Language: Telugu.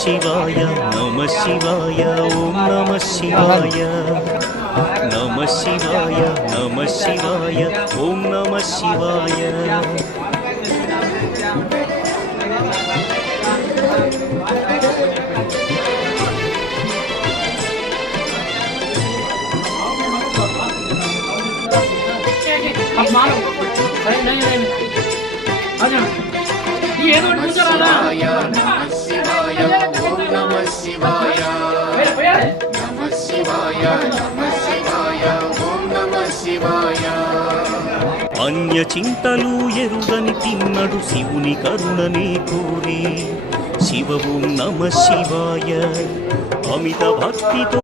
శివాయ నమ శివాయ ఓం నమ శివాయ నమ శివాయ నమ శివాయ ఓం నమ శివాయ అన్య చింతలు ఎరుగని తిన్నడు శివుని కరుణనే కోరి శివ ఓం నమ శివాయ అమిత భక్తితో